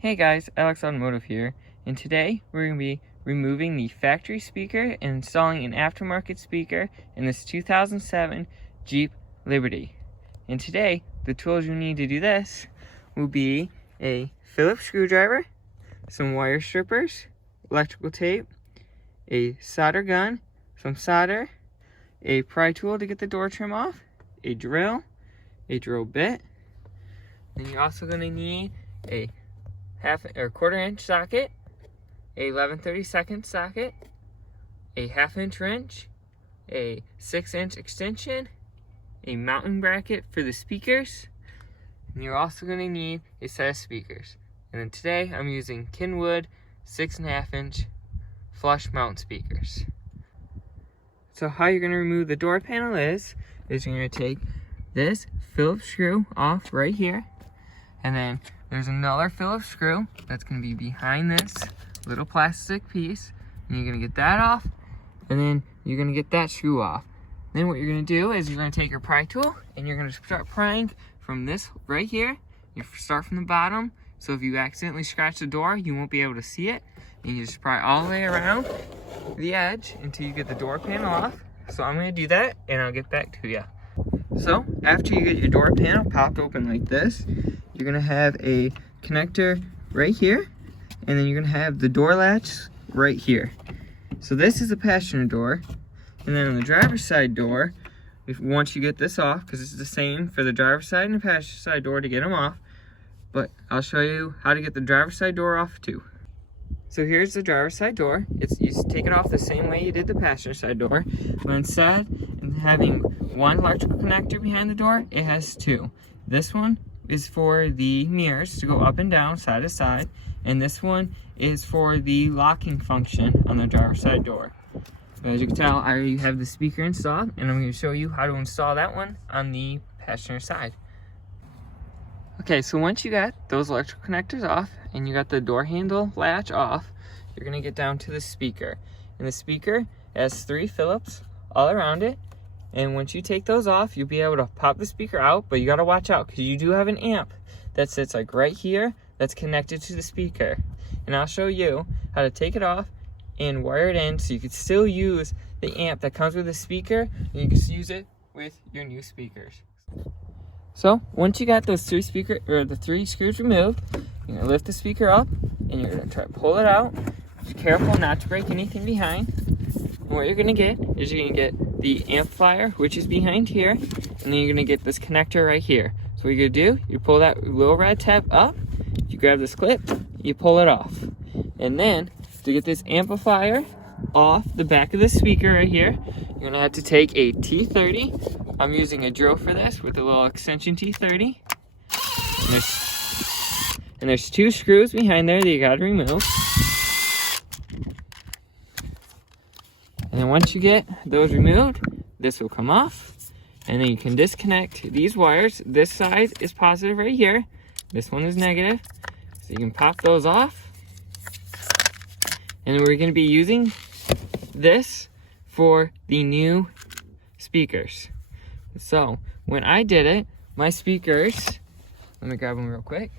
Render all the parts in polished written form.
Hey guys, Alex Automotive here, and today we're going to be removing the factory speaker and installing an aftermarket speaker in this 2007 Jeep Liberty. And today, the tools you need to do this will be a Phillips screwdriver, some wire strippers, electrical tape, a solder gun, some solder, a pry tool to get the door trim off, a drill bit, and you're also going to need a quarter-inch socket, a 11/32 socket, a half-inch wrench, a 6-inch extension, a mounting bracket for the speakers, and you're also going to need a set of speakers. And then today I'm using Kenwood 6.5-inch flush mount speakers. So how you're going to remove the door panel is you're going to take this Phillips screw off right here, and then there's another Phillips screw that's going to be behind this little plastic piece, and you're going to get that off, and then you're going to get that screw off. Then what you're going to do is you're going to take your pry tool and you're going to start prying from this right here. You start from the bottom, so if you accidentally scratch the door, you won't be able to see it, and you just pry all the way around the edge until you get the door panel off. So I'm going to do that and I'll get back to you. So after you get your door panel popped open like this, you're going to have a connector right here, and then you're going to have the door latch right here. So this is a passenger door, and then on the driver's side door, once you get this off, because it's the same for the driver's side and the passenger side door to get them off, but I'll show you how to get the driver's side door off too. So here's the driver's side door. You take it off the same way you did the passenger side door, but instead of having one electrical connector behind the door, it has two. This one is for the mirrors to go up and down, side to side, and this one is for the locking function on the driver's side door. But as you can tell, I already have the speaker installed, and I'm going to show you how to install that one on the passenger side. Okay, so once you got those electrical connectors off and you got the door handle latch off, you're going to get down to the speaker. And the speaker has 3 Phillips all around it. And once you take those off, you'll be able to pop the speaker out, but you got to watch out because you do have an amp that sits like right here that's connected to the speaker. And I'll show you how to take it off and wire it in so you can still use the amp that comes with the speaker, and you can use it with your new speakers. So once you got those 3 screws removed, you're going to lift the speaker up and you're going to try to pull it out. Be careful not to break anything behind. And what you're going to get is you're going to get the amplifier, which is behind here, and then you're going to get this connector right here. So what you're going to do, you pull that little red tab up, you grab this clip, you pull it off. And then to get this amplifier off the back of the speaker right here, you're going to have to take a T30. I'm using a drill for this with a little extension T30. And there's 2 screws behind there that you got to remove. And then once you get those removed, this will come off. And then you can disconnect these wires. This side is positive right here. This one is negative. So you can pop those off. And then we're going to be using this for the new speakers. So when I did it, my speakers, let me grab them real quick.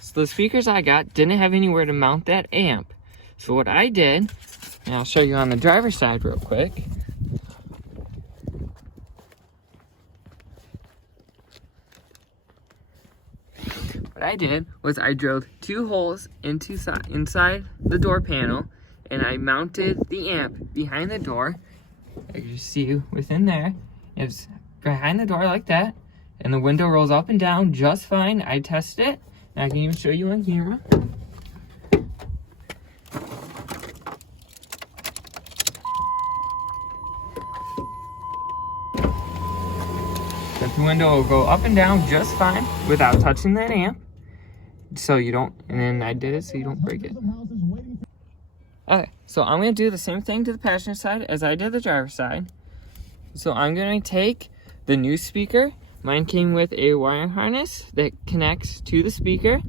So the speakers I got didn't have anywhere to mount that amp. So what I did, and I'll show you on the driver's side real quick. What I did was I drilled 2 holes inside the door panel, and I mounted the amp behind the door. As you see within there, it's behind the door like that, and the window rolls up and down just fine. I tested it, and I can even show you on camera. That the window will go up and down just fine without touching that amp. So you don't, and then I did it so you don't break it. Okay, so I'm going to do the same thing to the passenger side as I did the driver's side. So I'm going to take the new speaker. Mine came with a wiring harness that connects to the speaker,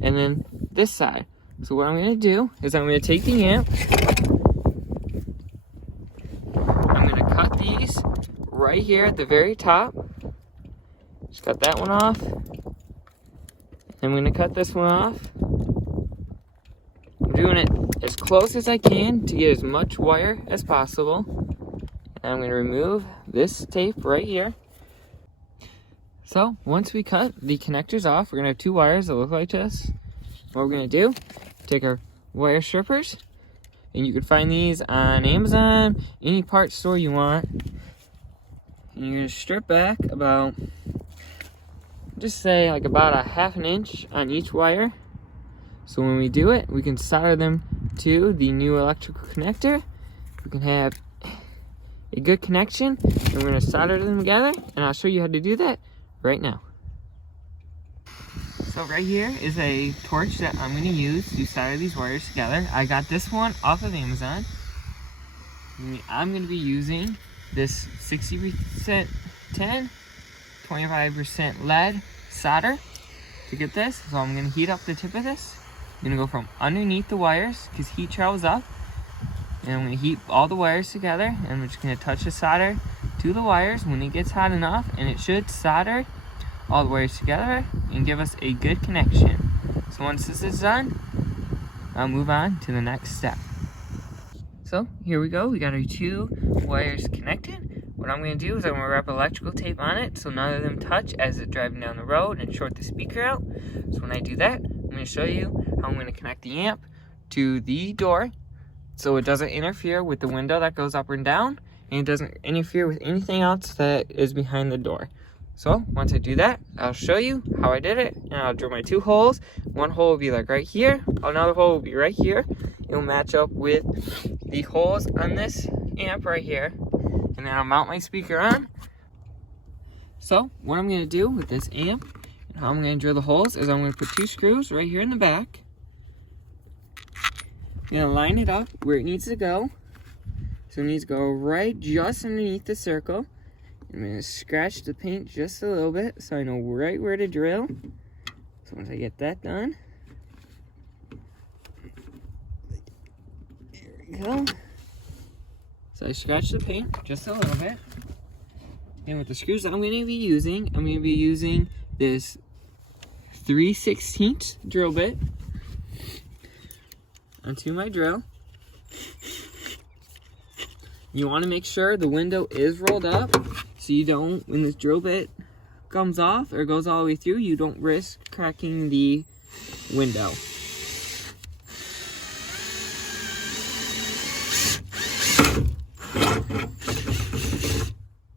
and then this side. So what I'm going to do is I'm going to take the amp. I'm going to cut these right here at the very top. Just cut that one off. I'm going to cut this one off. I'm doing it as close as I can to get as much wire as possible. And I'm going to remove this tape right here. So once we cut the connectors off, we're going to have two wires that look like this. What we're going to do, take our wire strippers, and you can find these on Amazon, any part store you want. And you're going to strip back about, just say like about a ½ inch on each wire. So when we do it, we can solder them to the new electrical connector. We can have a good connection, and we're going to solder them together, and I'll show you how to do that right now. So right here is a torch that I'm going to use to solder these wires together. I got this one off of Amazon. I'm going to be using this 60% tin, 25% lead solder to get this. So I'm going to heat up the tip of this. I'm going to go from underneath the wires because heat travels up. And I'm going to heat all the wires together, and we're just going to touch the solder to the wires when it gets hot enough, and it should solder all the wires together and give us a good connection. So once this is done, I'll move on to the next step. So here we go, we got our two wires connected. What I'm going to do is I'm going to wrap electrical tape on it so none of them touch as it's driving down the road and short the speaker out. So when I do that, I'm going to show you how I'm going to connect the amp to the door so it doesn't interfere with the window that goes up and down, and it doesn't interfere with anything else that is behind the door. So once I do that, I'll show you how I did it, and I'll drill my two holes. One hole will be like right here, another hole will be right here. It'll match up with the holes on this amp right here, and then I'll mount my speaker on. So what I'm going to do with this amp and how I'm going to drill the holes is I'm going to put two screws right here in the back. I'm going to line it up where it needs to go. So it needs to go right just underneath the circle. I'm going to scratch the paint just a little bit so I know right where to drill. So once I get that done, there we go. So I scratch the paint just a little bit. And with the screws I'm going to be using, I'm going to be using this 3/16 drill bit onto my drill. You want to make sure the window is rolled up so you don't, when this drill bit comes off or goes all the way through, you don't risk cracking the window.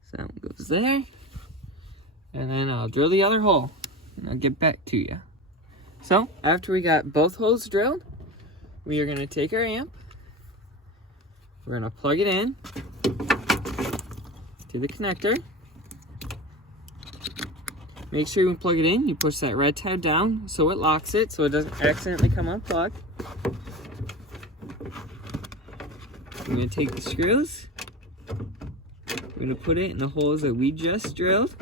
So that one goes there. And then I'll drill the other hole and I'll get back to you. So after we got both holes drilled, we are going to take our amp. We're going to plug it in to the connector. Make sure when you plug it in, you push that red tab down so it locks it so it doesn't accidentally come unplugged. I'm going to take the screws. We're going to put it in the holes that we just drilled.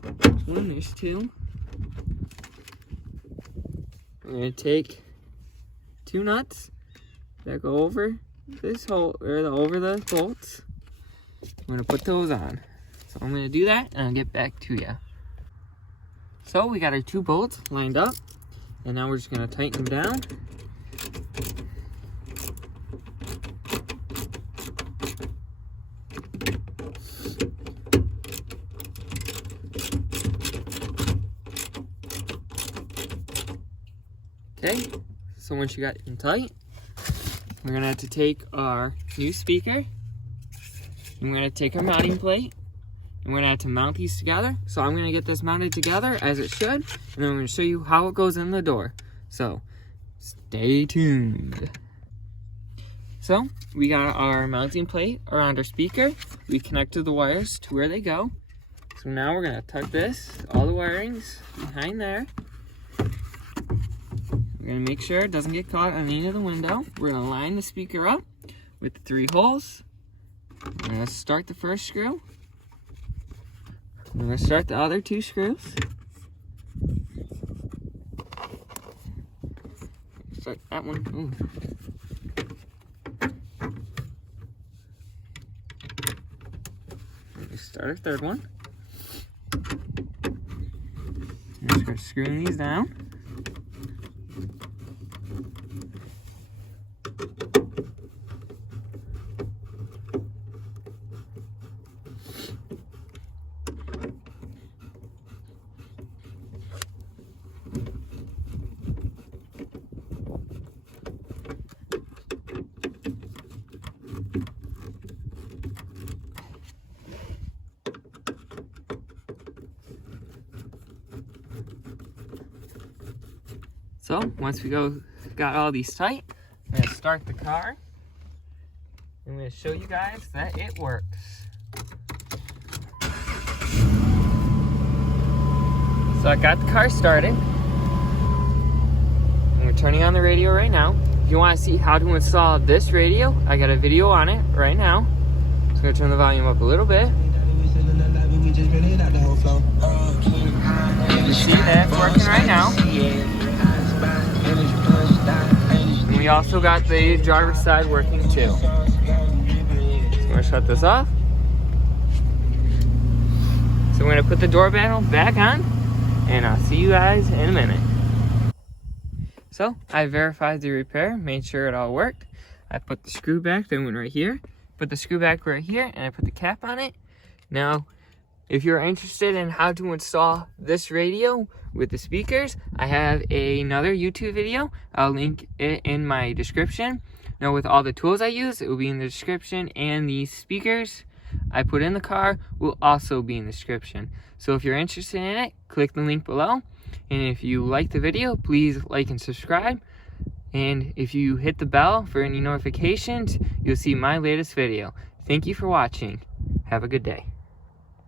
There's one, there's two. We're going to take two nuts that go over this hole, or over the bolts. I'm going to put those on. So I'm going to do that and I'll get back to you. So we got our two bolts lined up, and now we're just going to tighten them down. Okay, so once you got them tight, we're going to have to take our new speaker, and we're going to take our mounting plate, and we're going to have to mount these together. So I'm going to get this mounted together as it should, and then I'm going to show you how it goes in the door. So stay tuned. So we got our mounting plate around our speaker. We connected the wires to where they go. So now we're going to tuck this, all the wirings behind there. We're going to make sure it doesn't get caught on the end of the window. We're going to line the speaker up with the 3 holes. We're going to start the first screw. We're going to start the other 2 screws. start that one. Ooh. Start our third one. Just start screwing these down. So once we got all these tight, I'm gonna start the car. I'm gonna show you guys that it works. So I got the car started. And we're turning on the radio right now. If you want to see how to install this radio, I got a video on it right now. So I'm gonna turn the volume up a little bit. You see that it's working right now. And we also got the driver's side working too. So I'm gonna shut this off. So we're gonna put the door panel back on, and I'll see you guys in a minute. So I verified the repair, made sure it all worked. I put the screw back, that went right here. Put the screw back right here, and I put the cap on it. Now, if you're interested in how to install this radio with the speakers, I have another YouTube video. I'll link it in my description. Now with all the tools I use, it will be in the description, and the speakers I put in the car will also be in the description. So if you're interested in it, click the link below. And if you like the video, please like and subscribe. And if you hit the bell for any notifications, you'll see my latest video. Thank you for watching. Have a good day.